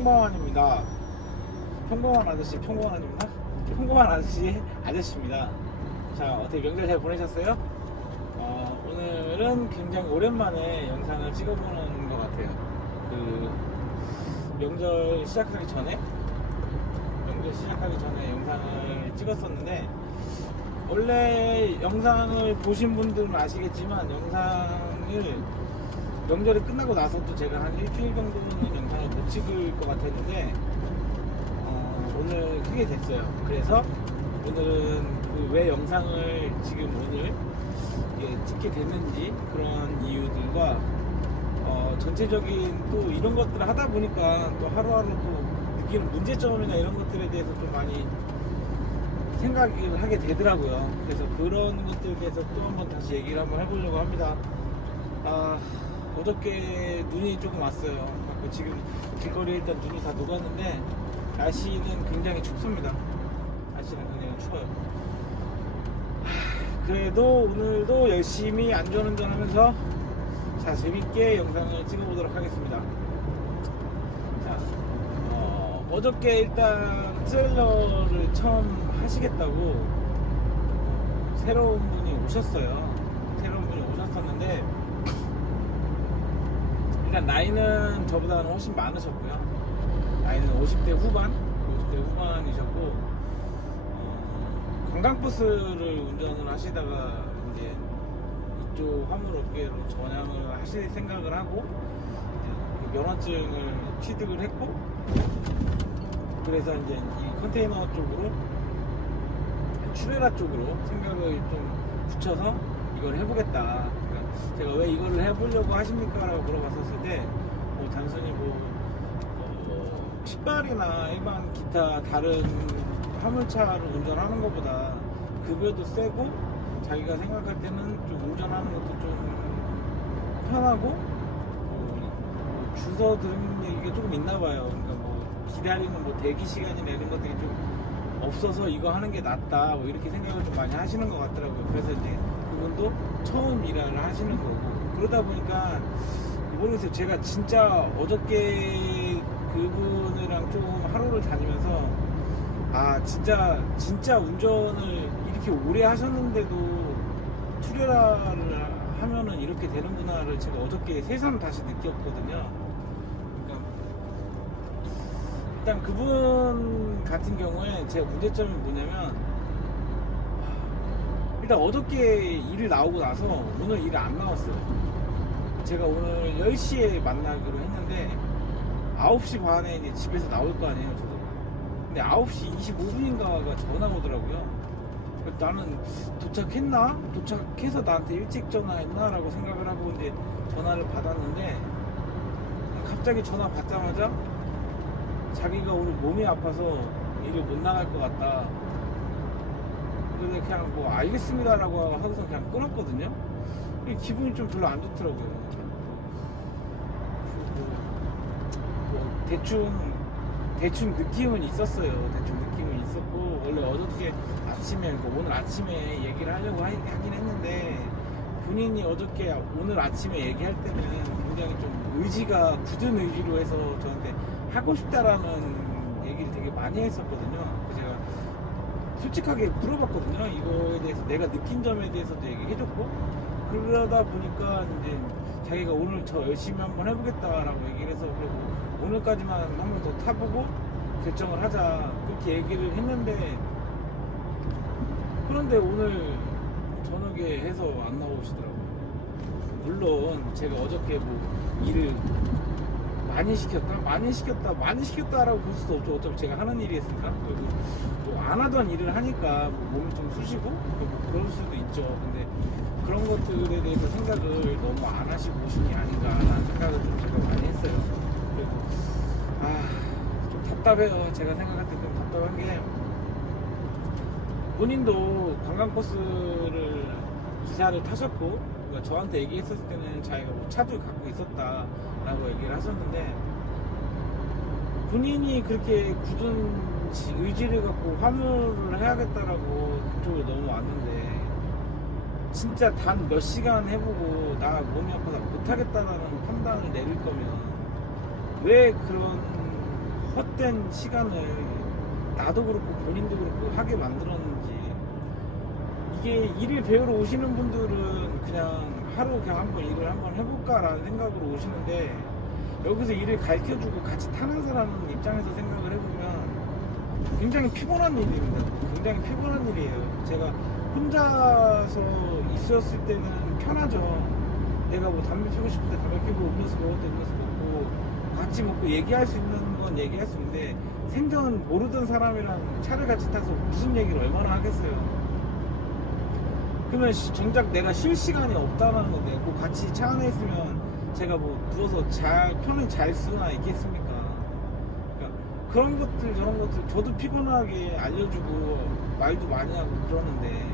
평범한입니다. 평범한 아저씨, 평범한 아닙니다. 평범한 아저씨, 아저씨입니다. 자, 어떻게 명절 잘 보내셨어요? 오늘은 굉장히 오랜만에 영상을 찍어보는 것 같아요. 명절 시작하기 전에 영상을 찍었었는데, 원래 영상을 보신 분들은 아시겠지만 영상을 명절이 끝나고 나서도 제가 한 일주일 정도는 영상을 못 찍을 것 같았는데 오늘 그게 됐어요. 그래서 오늘은 왜 영상을 지금 오늘 찍게 됐는지 그런 이유들과 전체적인 또 이런 것들을 하다 보니까 또 하루하루 또 느끼는 문제점이나 이런 것들에 대해서 좀 많이 생각을 하게 되더라고요. 그래서 그런 것들에 대해서 또 한번 다시 얘기를 한번 해보려고 합니다. 어저께 눈이 조금 왔어요. 지금 길거리에 일단 눈이 다 녹았는데 날씨는 굉장히 춥습니다. 날씨는 굉장히 추워요. 그래도 오늘도 열심히 안전운전 하면서 자, 재밌게 영상을 찍어보도록 하겠습니다. 자, 어저께 일단 트레일러를 처음 하시겠다고 새로운 분이 오셨어요. 새로운 분이 오셨었는데 일단 나이는 저보다는 훨씬 많으셨고요. 나이는 50대 후반이셨고 관광버스를 운전을 하시다가 이제 이쪽 화물업계로 전향을 하실 생각을 하고 면허증을 취득을 했고, 그래서 이제 이 컨테이너 쪽으로 추레라 쪽으로 생각을 좀 붙여서 이걸 해보겠다. 그러니까 제가 왜 이거를 해보려고 하십니까? 라고 물어봤었을 때 단순히 신발이나 일반 기타 다른 화물차를 운전하는 것보다 급여도 세고 자기가 생각할 때는 좀 운전하는 것도 좀 편하고 주소 들은 얘기가 조금 있나 봐요. 그러니까 기다리는 대기 시간이나 이런 것들이 좀 없어서 이거 하는 게 낫다 이렇게 생각을 좀 많이 하시는 것 같더라고요. 그래서 이제 그분도 처음 일을 하시는 거고, 그러다 보니까 모르겠어요. 제가 진짜 어저께 그분이랑 좀 하루를 다니면서 진짜 운전을 이렇게 오래 하셨는데도 투레라를 하면은 이렇게 되는구나를 제가 어저께 새삼 다시 느꼈거든요. 그러니까 일단 그분 같은 경우에 제 문제점이 뭐냐면, 일단 어저께 일을 나오고 나서 오늘 일을 안 나왔어요. 제가 오늘 10시에 만나기로 했는데 9시 반에 이제 집에서 나올 거 아니에요, 저도. 근데 9시 25분인가가 전화가 오더라고요. 나는 도착했나? 도착해서 나한테 일찍 전화했나? 라고 생각을 하고 이제 전화를 받았는데, 갑자기 전화 받자마자 자기가 오늘 몸이 아파서 일을 못 나갈 것 같다. 근데 그냥 알겠습니다 라고 하고서 그냥 끊었거든요. 기분이 좀 별로 안 좋더라고요. 대충 느낌은 있었어요. 대충 느낌은 있었고, 원래 어저께 아침에, 오늘 아침에 얘기를 하려고 하긴 했는데, 본인이 어저께 오늘 아침에 얘기할 때는 굉장히 좀 굳은 의지로 해서 저한테 하고 싶다라는 얘기를 되게 많이 했었거든요. 그래서 제가 솔직하게 물어봤거든요. 이거에 대해서 내가 느낀 점에 대해서도 얘기해줬고, 그러다 보니까 이제 자기가 오늘 저 열심히 한번 해보겠다라고 얘기를 해서, 그리고 오늘까지만 한번 더 타보고 결정을 하자 그렇게 얘기를 했는데, 그런데 오늘 저녁에 해서 안 나오시더라고요. 물론 제가 어저께 일을 많이 시켰다라고 볼 수도 없죠. 어차피 제가 하는 일이었으니까. 그리고 안 하던 일을 하니까 몸이 좀 쑤시고 그럴 수도 있죠. 근데 그런 것들에 대해서 생각을 너무 안 하시고 오신 게 아닌가라는 생각을 좀 제가 많이 했어요. 그리고 좀 답답해요. 제가 생각할 때 좀 답답한 게, 본인도 관광버스를 기사를 타셨고, 그러니까 저한테 얘기했었을 때는 자기가 차도 갖고 있었다라고 얘기를 하셨는데, 본인이 그렇게 굳은 의지를 갖고 화물을 해야겠다라고 그쪽으로 넘어왔는데, 진짜 단 몇 시간 해보고 나 몸이 아파서 못하겠다라는 판단을 내릴 거면 왜 그런 헛된 시간을 나도 그렇고 본인도 그렇고 하게 만들었는지. 이게 일을 배우러 오시는 분들은 그냥 하루 그냥 한번 일을 한번 해볼까라는 생각으로 오시는데, 여기서 일을 가르쳐주고 같이 타는 사람 입장에서 생각을 해보면 굉장히 피곤한 일입니다. 굉장히 피곤한 일이에요. 제가 혼자서 있었을 때는 편하죠. 내가 뭐 담배 피우고 싶을 때 담배 피우고 음료수 먹을 때 음료수 먹고 같이 먹고 얘기할 수 있는 건 얘기할 수 있는데, 생전 모르던 사람이랑 차를 같이 타서 무슨 얘기를 얼마나 하겠어요. 그러면 정작 내가 쉴 시간이 없다는 건데, 뭐 같이 차 안에 있으면 제가 뭐 누워서 편히 잘 수나 있겠습니까? 그러니까 그런 것들 저런 것들 저도 피곤하게 알려주고 말도 많이 하고 그러는데,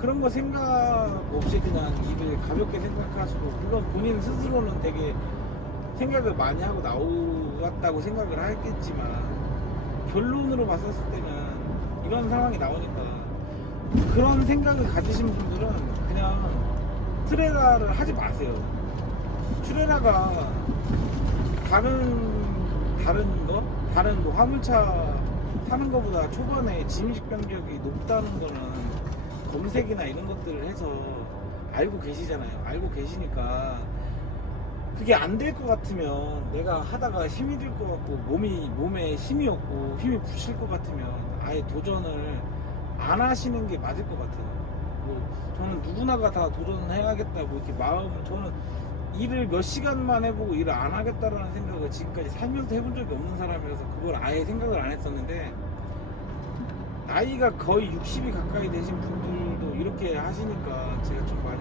그런 거 생각 없이 그냥 일을 가볍게 생각하시고, 물론 본인 스스로는 되게 생각을 많이 하고 나왔다고 생각을 하겠지만, 결론으로 봤었을 때는 이런 상황이 나오니까 그런 생각을 가지신 분들은 그냥 트레라를 하지 마세요. 트레라가 다른 뭐 화물차 타는 것보다 초반에 진입 간격이 높다는 거는 검색이나 이런 것들을 해서 알고 계시잖아요. 알고 계시니까 그게 안 될 것 같으면, 내가 하다가 힘이 들 것 같고 몸에 힘이 없고 힘이 부실 것 같으면 아예 도전을 안 하시는 게 맞을 것 같아요. 뭐 저는 누구나가 다 도전해야겠다고 이렇게 저는 일을 몇 시간만 해보고 일을 안 하겠다라는 생각을 지금까지 살면서 해본 적이 없는 사람이라서 그걸 아예 생각을 안 했었는데, 나이가 거의 60이 가까이 되신 분들도 이렇게 하시니까 제가 좀 많이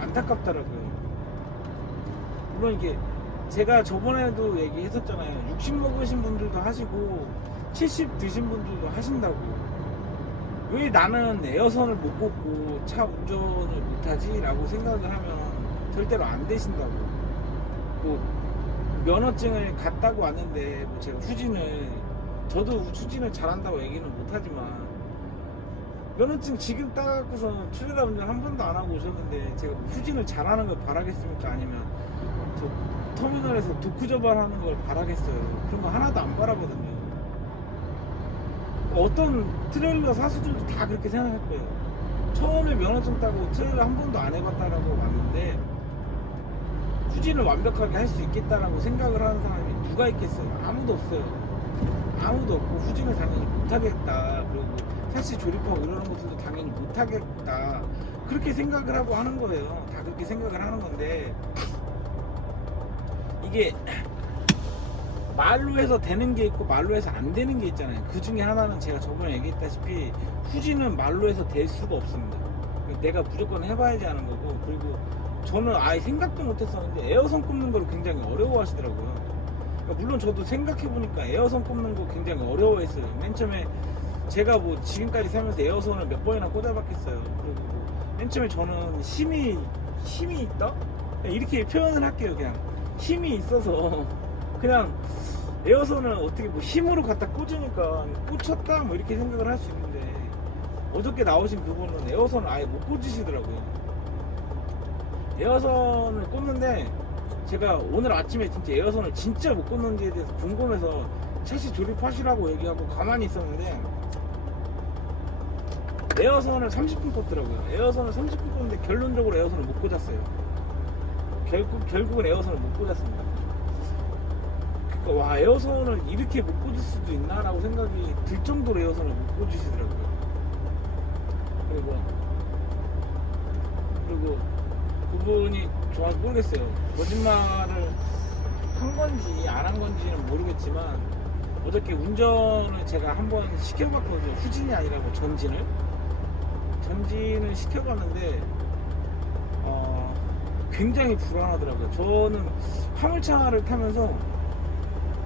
안타깝더라고요. 물론 이게 제가 저번에도 얘기했었잖아요. 60 먹으신 분들도 하시고 70 드신 분들도 하신다고. 왜 나는 에어선을 못 꽂고 차 운전을 못하지? 라고 생각을 하면 절대로 안 되신다고. 또 면허증을 갔다고 왔는데 뭐 제가 저도 추진을 잘한다고 얘기는 못하지만, 면허증 지금 따갖고서 트레일러 운전 한 번도 안 하고 오셨는데 제가 뭐 후진을 잘하는 걸 바라겠습니까? 아니면 저 터미널에서 도크저발 하는 걸 바라겠어요? 그런 거 하나도 안 바라거든요. 어떤 트레일러 사수들도 다 그렇게 생각할 거예요. 처음에 면허증 따고 트레일러 한 번도 안 해봤다라고 왔는데 후진을 완벽하게 할 수 있겠다라고 생각을 하는 사람이 누가 있겠어요? 아무도 없어요. 아무도 없고, 후진을 당연히 못하겠다, 그리고 샤시 조립하고 이러는 것들도 당연히 못하겠다, 그렇게 생각을 하고 하는 거예요. 다 그렇게 생각을 하는 건데, 이게 말로 해서 되는 게 있고 말로 해서 안 되는 게 있잖아요. 그 중에 하나는 제가 저번에 얘기했다시피 후진은 말로 해서 될 수가 없습니다. 내가 무조건 해봐야지 하는 거고, 그리고 저는 아예 생각도 못했었는데 에어선 꼽는 걸 굉장히 어려워하시더라고요. 그러니까 물론 저도 생각해보니까 에어선 꼽는 거 굉장히 어려워했어요. 맨 처음에 제가 뭐 지금까지 살면서 에어선을 몇 번이나 꽂아봤겠어요. 그리고 맨 처음에 저는 힘이 있다? 이렇게 표현을 할게요. 그냥 힘이 있어서 그냥 에어선을 어떻게 뭐 힘으로 갖다 꽂으니까 꽂혔다 뭐 이렇게 생각을 할 수 있는데, 어저께 나오신 그분은 에어선을 아예 못 꽂으시더라고요. 에어선을 꽂는데 제가 오늘 아침에 진짜 에어선을 진짜 못 꽂는지에 대해서 궁금해서 샷시 조립하시라고 얘기하고 가만히 있었는데, 에어선을 30분 꽂더라고요. 에어선을 30분 꽂는데 결론적으로 에어선을 못 꽂았어요. 결국은 에어선을 못 꽂았습니다. 그러니까 와, 에어선을 이렇게 못 꽂을 수도 있나? 라고 생각이 들 정도로 에어선을 못 꽂으시더라고요. 그리고 그분이 정확히 모르겠어요. 거짓말을 한 건지 안 한 건지는 모르겠지만, 어저께 운전을 제가 한번 시켜봤거든요. 후진이 아니라 뭐 전진을 시켜봤는데 굉장히 불안하더라고요. 저는 화물차를 타면서,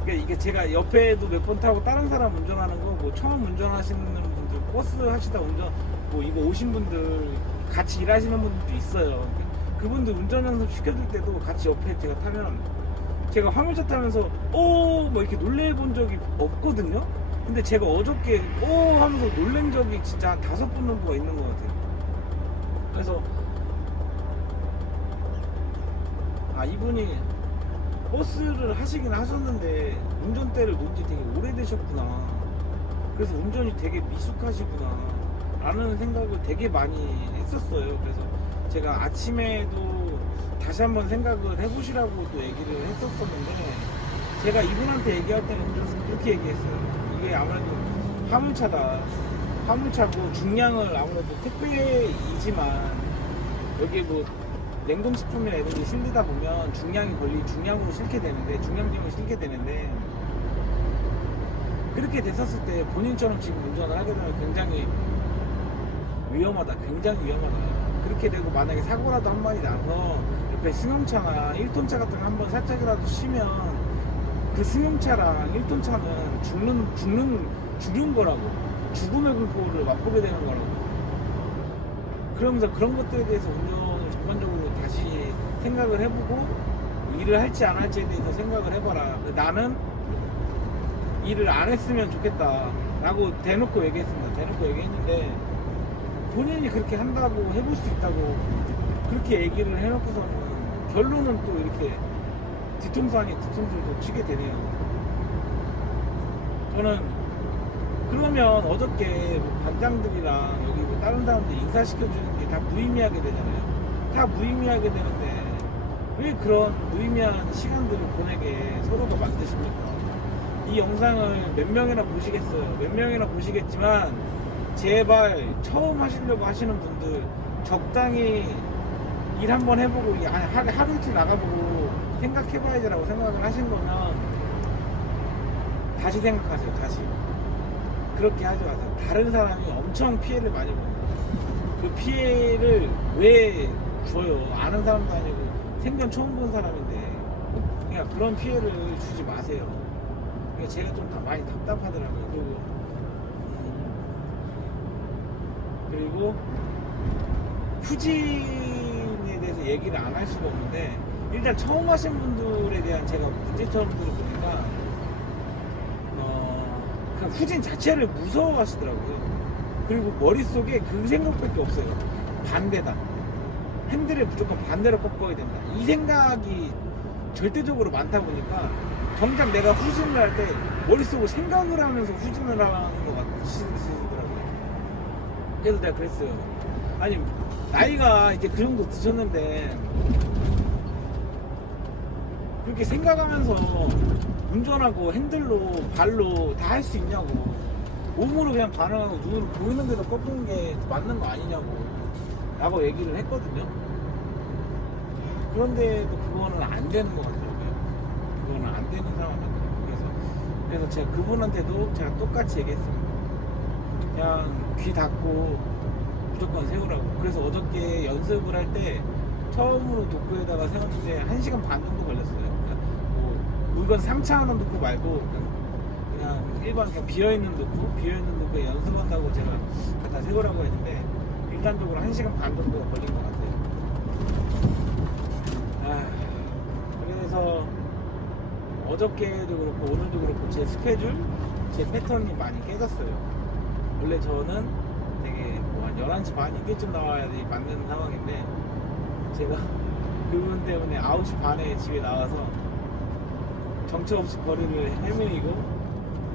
그러니까 이게 제가 옆에도 몇 번 타고 다른 사람 운전하는 거, 뭐 처음 운전하시는 분들, 버스 하시다 뭐 이거 오신 분들, 같이 일하시는 분들도 있어요. 그분들 운전 연습 시켜줄 때도 같이 옆에 제가 타면, 제가 화물차 타면서 뭐 이렇게 놀래본 적이 없거든요. 근데 제가 어저께 하면서 놀란 적이 진짜 한 5번 정도가 있는 것 같아요. 그래서 이분이 버스를 하시긴 하셨는데 운전대를 놓은 지 되게 오래되셨구나. 그래서 운전이 되게 미숙하시구나 라는 생각을 되게 많이 했었어요. 그래서 제가 아침에도 다시 한번 생각을 해보시라고 또 얘기를 했었었는데, 제가 이분한테 얘기할 때는 좀 그렇게 얘기했어요. 이게 아무래도 화물차다. 화물차고 중량을 아무래도 택배이지만 여기 뭐 냉동식품이나 이런 게 실리다 보면 중량으로 실게 되는데, 중량짐을 실게 되는데, 그렇게 됐었을 때 본인처럼 지금 운전을 하게 되면 굉장히 위험하다. 굉장히 위험하다. 그렇게 되고 만약에 사고라도 한 번이 나서 옆에 승용차나 1톤차 같은 거 한 번 살짝이라도 쉬면 그 승용차랑 1톤차는 죽는 거라고. 죽음의 공포를 맛보게 되는 거라고. 그러면서 그런 것들에 대해서 운전을 전반적으로 다시 생각을 해보고, 일을 할지 안 할지에 대해서 생각을 해봐라. 나는 일을 안 했으면 좋겠다 라고 대놓고 얘기했습니다. 대놓고 얘기했는데, 본인이 그렇게 한다고, 해볼 수 있다고 그렇게 얘기를 해놓고서는 결론은 또 이렇게 뒤통수 아닌 뒤통수를 또 치게 되네요. 저는 그러면 어저께 뭐 반장들이랑 여기 뭐 다른 사람들 인사시켜주는 게 다 무의미하게 되잖아요. 다 무의미하게 되는데 왜 그런 무의미한 시간들을 보내게 서로가 만드십니까? 이 영상을 몇 명이나 보시겠어요? 몇 명이나 보시겠지만 제발 처음 하시려고 하시는 분들 적당히 일 한번 해보고 하루 이틀 나가보고 생각해봐야지라고 생각을 하신 거면 다시 생각하세요. 다시 그렇게 하지 마세요. 다른 사람이 엄청 피해를 많이 보는 거예요. 그 피해를 왜 줘요? 아는 사람도 아니고 생전 처음 본 사람인데, 그냥 그런 피해를 주지 마세요. 그러니까 제가 좀 많이 답답하더라고요. 그리고 후진에 대해서 얘기를 안 할 수가 없는데, 일단 처음 하신 분들에 대한 제가 문제점들을 보니까 그냥 후진 자체를 무서워하시더라고요. 그리고 머릿속에 그 생각밖에 없어요. 반대다. 핸들을 무조건 반대로 꺾어야 된다. 이 생각이 절대적으로 많다 보니까 정작 내가 후진을 할 때 머릿속으로 생각을 하면서 후진을 하는 것 같으시더라고요. 그래서 내가 그랬어요. 아니, 나이가 이제 그 정도 드셨는데 그렇게 생각하면서 운전하고 핸들로 발로 다 할 수 있냐고. 몸으로 그냥 반응하고 눈으로 보이는 데도 꺾는 게 맞는 거 아니냐고 라고 얘기를 했거든요. 그런데도 그거는 안 되는 것 같더라고요. 그거는 안 되는 상황 같아요. 그래서 제가 그분한테도 제가 똑같이 얘기했습니다. 그냥 귀 닫고 무조건 세우라고. 그래서 어저께 연습을 할 때 처음으로 도쿄에다가 세웠는데 1시간 반 정도 걸렸어요. 그러니까 뭐 물건 3차 하나 놓고 말고 그냥 일반 그냥 비어있는 도구에 연습한다고 제가 다 세우라고 했는데 일단적으로 1시간 반 정도가 걸린 것 같아요. 그래서 어저께도 그렇고 오늘도 그렇고 제 스케줄, 제 패턴이 많이 깨졌어요. 원래 저는 되게 뭐 한 11시 반 이때쯤 나와야 맞는 상황인데, 제가 그분 때문에 9시 반에 집에 나와서 정처 없이 거리를 헤매이고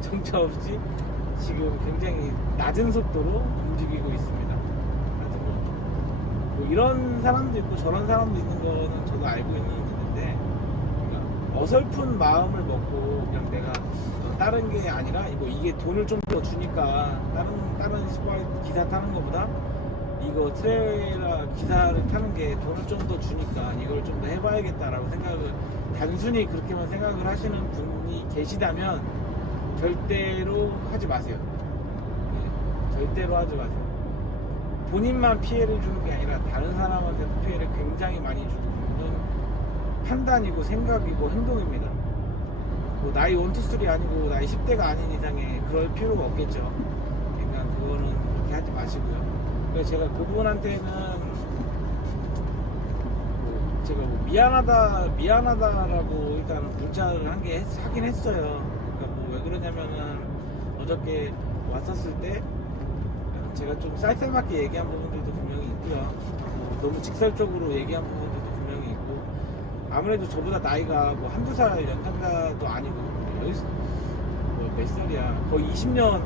정처 없이 지금 굉장히 낮은 속도로 움직이고 있습니다. 뭐 이런 사람도 있고 저런 사람도 있는 거는 저도 알고 있는 일인데, 그러니까 어설픈 마음을 먹고 그냥 내가 다른 게 아니라 이게 돈을 좀 더 주니까 다른 기사 타는 것보다 이거 트레일러 기사를 타는 게 돈을 좀 더 주니까 이걸 좀 더 해봐야겠다라고 생각을, 단순히 그렇게만 생각을 하시는 분이 계시다면 절대로 하지 마세요. 네, 절대로 하지 마세요. 본인만 피해를 주는 게 아니라 다른 사람한테도 피해를 굉장히 많이 주는 판단이고 생각이고 행동입니다. 뭐 나이 1, 2, 3 아니고 나이 10대가 아닌 이상에 그럴 필요가 없겠죠. 그러니까 그거는 그렇게 하지 마시고요. 그래서 제가 그분한테는 제가 뭐 미안하다라고 일단 문자를 하긴 했어요. 그러니까 뭐 왜 그러냐면은 어저께 왔었을 때 제가 좀 쌀쌀맞게 얘기한 부분들도 분명히 있고요. 너무 직설적으로 얘기한 부분들도 분명히 있고, 아무래도 저보다 나이가 뭐 한두 살 연상자도 아니고 몇 살이야, 거의 20년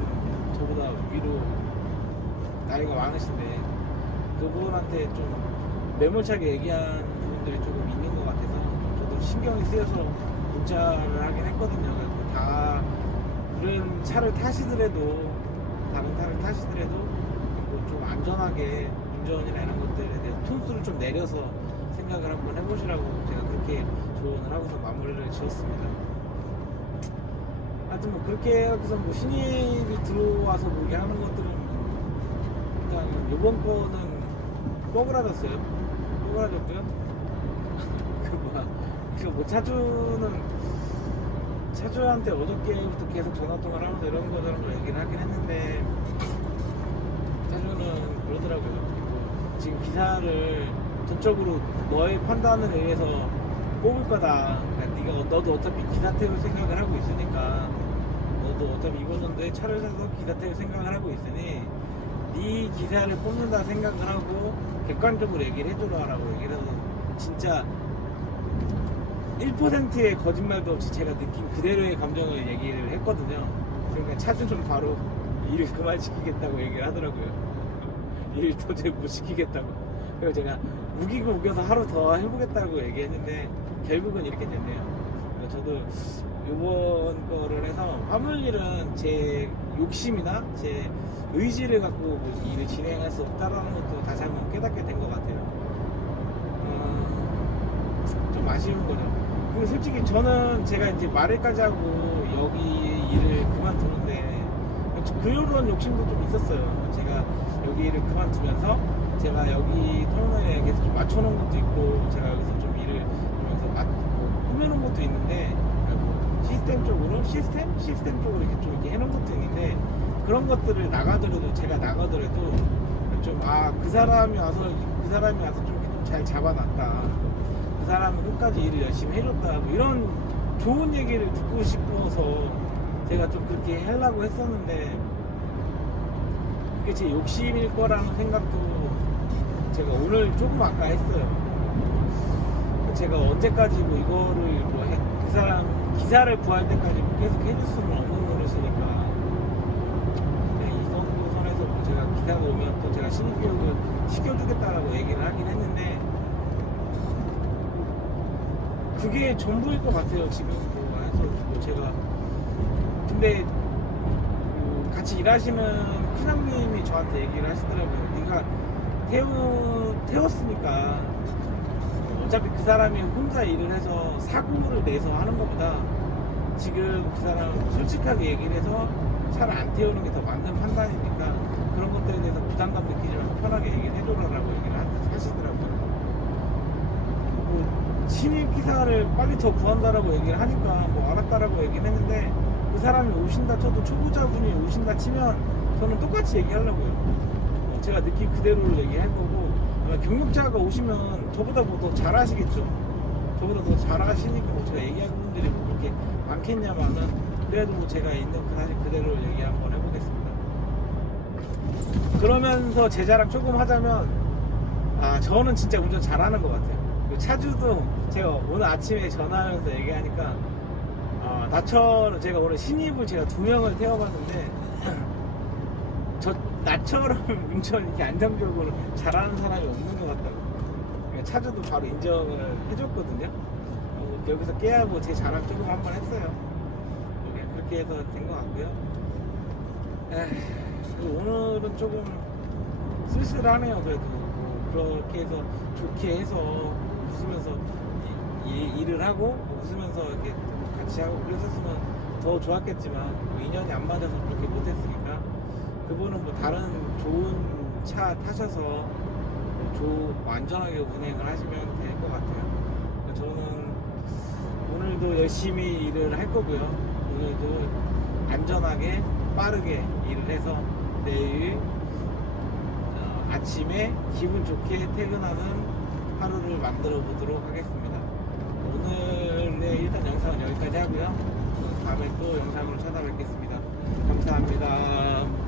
저보다 위로 나이가 많으신데 그분한테 좀 매몰차게 얘기한 부분들이 조금 있는 것 같아서 저도 신경이 쓰여서 문자를 하긴 했거든요. 그래서 다 그런 차를 타시더라도, 다른 차를 타시더라도 뭐좀 안전하게 운전이나 이런 것들에 대해서 톤수를 좀 내려서 생각을 한번 해보시라고 제가 그렇게 조언을 하고서 마무리를 지었습니다. 하여튼 뭐 그렇게 해서 뭐 신입이 들어와서 뭐 이렇게 하는 것들은 일단 요번 거는 뽀그라졌어요. 뽀그라졌고요. 뭐 차주한테 어저께부터 계속 전화통화를 하면서 이런 거 저런 거 얘기를 하긴 했는데, 차주는 그러더라고요. 뭐 지금 기사를 전적으로 너의 판단에 의해서 뽑을 거다. 그러니까 너도 어차피 기사 태울 생각을 하고 있으니까, 너도 어차피 이번 연도에 차를 사서 기사 태울 생각을 하고 있으니 네 기사를 뽑는다 생각을 하고 객관적으로 얘기를 해줘라라고 얘기를 해서, 진짜 1%의 거짓말도 없이 제가 느낀 그대로의 감정을 얘기를 했거든요. 그러니까 차주는 바로 일을 그만 시키겠다고 얘기를 하더라고요. 일 도저히 못 시키겠다고. 그래서 제가 우기고 우겨서 하루 더 해보겠다고 얘기했는데 결국은 이렇게 됐네요. 저도 이번 거를 해서 화물일은 제 욕심이나 제 의지를 갖고 뭐 일을 진행할 수 없다라는 것도 다시 한번 깨닫게 된 것 같아요. 좀 아쉬운 거죠. 근데 솔직히 저는 제가 이제 말일까지 하고 여기 일을 그만두는데 그런 욕심도 좀 있었어요. 제가 여기 일을 그만두면서 제가 여기 터미널에 계속 좀 맞춰놓은 것도 있고, 제가 여기서 좀 일을 하면서 꾸며놓은 것도 있는데, 뭐 시스템 쪽으로 이렇게 좀 이렇게 해놓은 것도 있는데, 그런 것들을 제가 나가더라도 좀 그 사람이 와서 좀 잘 잡아놨다, 그 사람은 끝까지 일을 열심히 해줬다, 뭐 이런 좋은 얘기를 듣고 싶어서 제가 좀 그렇게 하려고 했었는데, 그게 제 욕심일 거라는 생각도 제가 오늘 조금 아까 했어요. 제가 언제까지 뭐 이거를 그 사람 기사를 구할 때까지 뭐 계속 해줄 수는 없는 노릇이니까, 이 정도 선에서 뭐 제가 기사가 오면 또 제가 신입 교육을 시켜주겠다라고 얘기를 하긴 했는데, 그게 전부일 것 같아요. 지금 뭐 제가 근데 같이 일하시는 큰형님이 저한테 얘기를 하시더라고요. 네가 태웠으니까 어차피 그 사람이 혼자 일을 해서 사고를 내서 하는 것보다 지금 그 사람은 솔직하게 얘기를 해서 차를 안 태우는 게 더 맞는 판단이니까 그런 것들에 대해서 부담감 느끼지 말고 편하게 얘기를 해줘라라고 얘기를 하시더라고요. 뭐 신입 기사를 빨리 더 구한다라고 얘기를 하니까 뭐 알았다라고 얘기를 했는데, 그 사람이 오신다 쳐도 초보자분이 오신다 치면 저는 똑같이 얘기하려고요. 제가 느낀 그대로를 얘기할 거고, 아마 경력자가 오시면 저보다 뭐 더 잘하시겠죠. 저보다 더 잘하시니까 뭐 제가 얘기할 부분들이 뭐 그렇게 많겠냐마는, 그래도 뭐 제가 있는 사실 그대로를 얘기 한번 해보겠습니다. 그러면서 제 자랑 조금 하자면, 저는 진짜 운전 잘하는 것 같아요. 차주도 제가 오늘 아침에 전화하면서 얘기하니까, 나처럼 제가 오늘 신입을 제가 2명을 태워봤는데 나처럼 운전 이렇게 안정적으로 잘하는 사람이 없는 것 같다고. 차주도 바로 인정을 해줬거든요. 여기서 깨하고 제 자랑 조금 한번 했어요. 그렇게 해서 된 것 같고요. 오늘은 조금 쓸쓸하네요. 그래도 그렇게 해서 좋게 해서 웃으면서 일을 하고 웃으면서 이렇게 같이 하고 그랬었으면 더 좋았겠지만, 뭐 인연이 안 맞아서 그렇게 못했으니까, 그분은 뭐 다른 좋은 차 타셔서 안전하게 운행을 하시면 될 것 같아요. 저는 오늘도 열심히 일을 할 거고요. 오늘도 안전하게 빠르게 일을 해서 내일 아침에 기분 좋게 퇴근하는 하루를 만들어 보도록 하겠습니다. 오늘의 일단 영상은 여기까지 하고요. 다음에 또 영상으로 찾아뵙겠습니다. 감사합니다.